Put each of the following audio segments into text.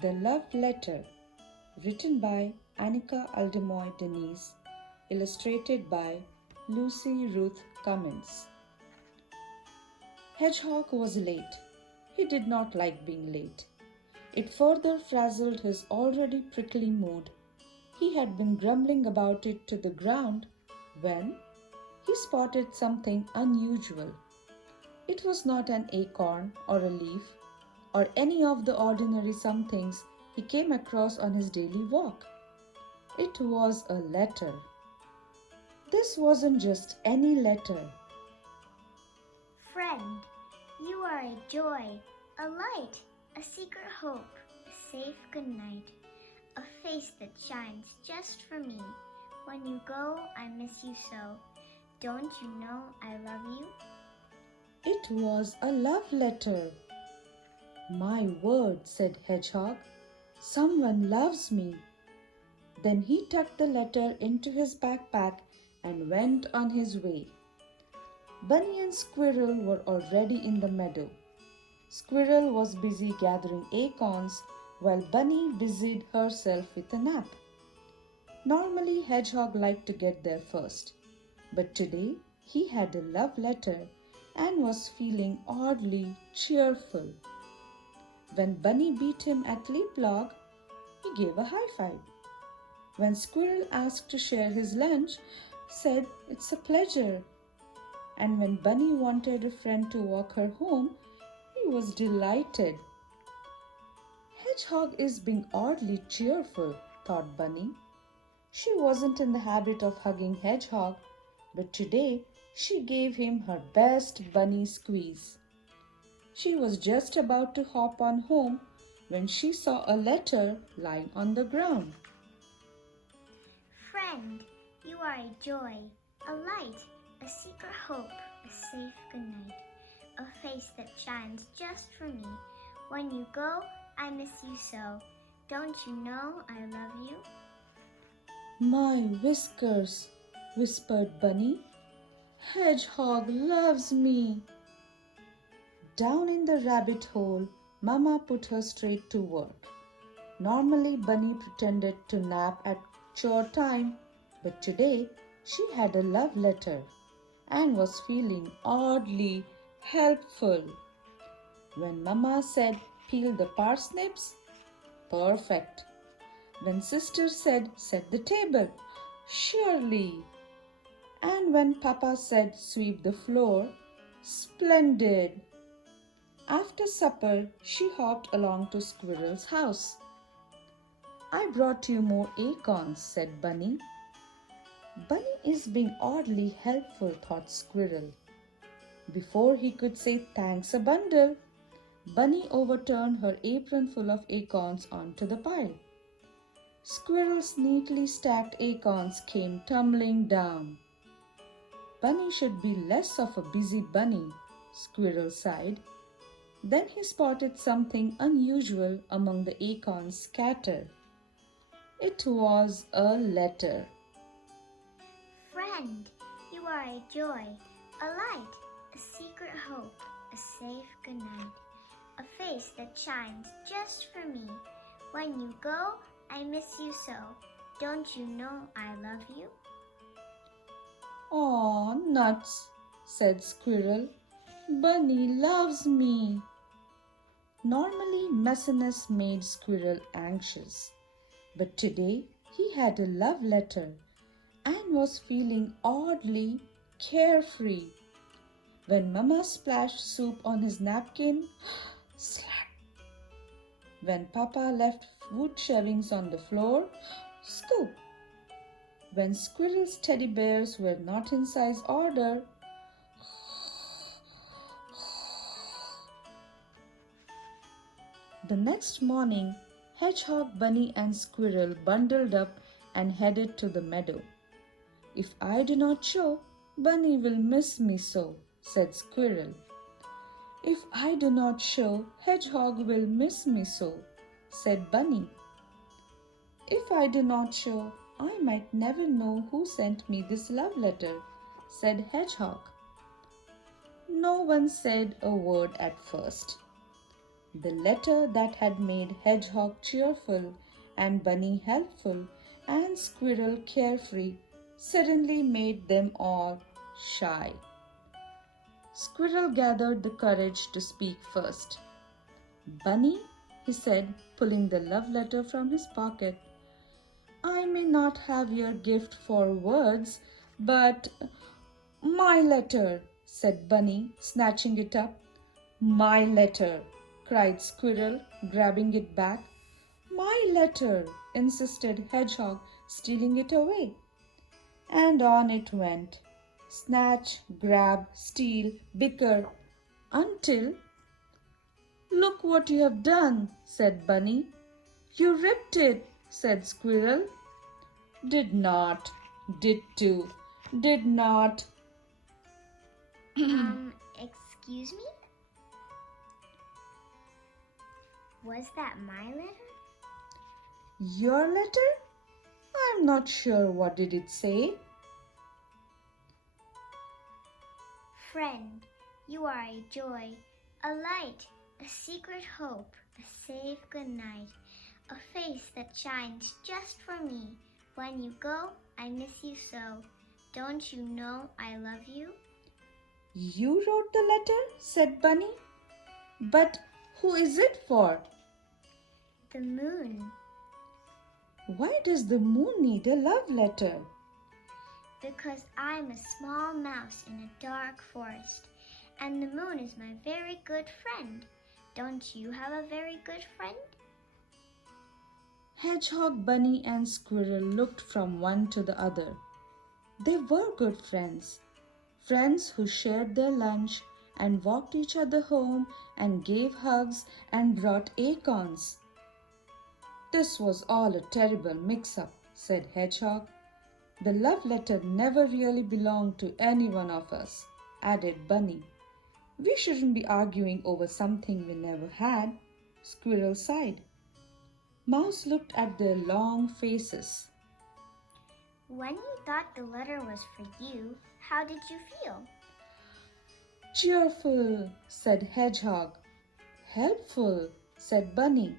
The Love Letter, written by Annika Aldemoy Denise, illustrated by Lucy Ruth Cummins. Hedgehog was late. He did not like being late. It further frazzled his already prickly mood. He had been grumbling about it to the ground when he spotted something unusual. It was not an acorn or a leaf or any of the ordinary somethings he came across on his daily walk. It was a letter. This wasn't just any letter. Friend, you are a joy, a light, a secret hope, a safe good night, a face that shines just for me. When you go, I miss you so. Don't you know I love you? It was a love letter. My word, said Hedgehog. Someone loves me. Then he tucked the letter into his backpack and went on his way. Bunny and Squirrel were already in the meadow. Squirrel was busy gathering acorns while Bunny busied herself with a nap. Normally, Hedgehog liked to get there first, but today he had a love letter and was feeling oddly cheerful. When Bunny beat him at leapfrog, he gave a high five. When Squirrel asked to share his lunch, said it's a pleasure. And when Bunny wanted a friend to walk her home, he was delighted. Hedgehog is being oddly cheerful, thought Bunny. She wasn't in the habit of hugging Hedgehog, but today she gave him her best bunny squeeze. She was just about to hop on home when she saw a letter lying on the ground. Friend, you are a joy, a light, a secret hope, a safe good night, a face that shines just for me. When you go, I miss you so. Don't you know I love you? My whiskers, whispered Bunny. Hedgehog loves me. Down in the rabbit hole, Mama put her straight to work. Normally, Bunny pretended to nap at chore time, but today she had a love letter and was feeling oddly helpful. When Mama said, peel the parsnips, perfect. When Sister said, set the table, surely. And when Papa said, sweep the floor, splendid. After supper, she hopped along to Squirrel's house. I brought you more acorns, said Bunny. Bunny is being oddly helpful, thought Squirrel. Before he could say thanks a bundle, Bunny overturned her apron full of acorns onto the pile. Squirrel's neatly stacked acorns came tumbling down. Bunny should be less of a busy bunny, Squirrel sighed. Then he spotted something unusual among the acorns scattered. It was a letter. Friend, you are a joy, a light, a secret hope, a safe good night, a face that shines just for me. When you go, I miss you so. Don't you know I love you? Aw, nuts, said Squirrel. Bunny loves me. Normally, messiness made Squirrel anxious, but today he had a love letter and was feeling oddly carefree. When Mama splashed soup on his napkin, slap. When Papa left wood shavings on the floor, scoop. When Squirrel's teddy bears were not in size order, the next morning, Hedgehog, Bunny and Squirrel bundled up and headed to the meadow. If I do not show, Bunny will miss me so, said Squirrel. If I do not show, Hedgehog will miss me so, said Bunny. If I do not show, I might never know who sent me this love letter, said Hedgehog. No one said a word at first. The letter that had made Hedgehog cheerful and Bunny helpful and Squirrel carefree suddenly made them all shy. Squirrel gathered the courage to speak first. Bunny, he said, pulling the love letter from his pocket, I may not have your gift for words, but my letter, said Bunny, snatching it up. My letter, cried Squirrel, grabbing it back. My letter, insisted Hedgehog, stealing it away. And on it went. Snatch, grab, steal, bicker, until look what you have done, said Bunny. You ripped it, said Squirrel. Did not, did to, did not. Excuse me? Was that my letter? Your letter? I'm not sure. What did it say? Friend, you are a joy, a light, a secret hope, a safe good night, a face that shines just for me. When you go, I miss you so. Don't you know I love you? You wrote the letter, said Bunny. But who is it for? The moon. Why does the moon need a love letter? Because I'm a small mouse in a dark forest, and the moon is my very good friend. Don't you have a very good friend? Hedgehog, Bunny, and Squirrel looked from one to the other. They were good friends. Friends who shared their lunch and walked each other home and gave hugs and brought acorns. This was all a terrible mix-up, said Hedgehog. The love letter never really belonged to any one of us, added Bunny. We shouldn't be arguing over something we never had, Squirrel sighed. Mouse looked at their long faces. When you thought the letter was for you, how did you feel? Cheerful, said Hedgehog. Helpful, said Bunny.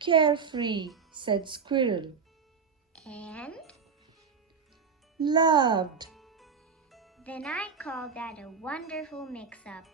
Carefree, said Squirrel. And? Loved. Then I call that a wonderful mix-up.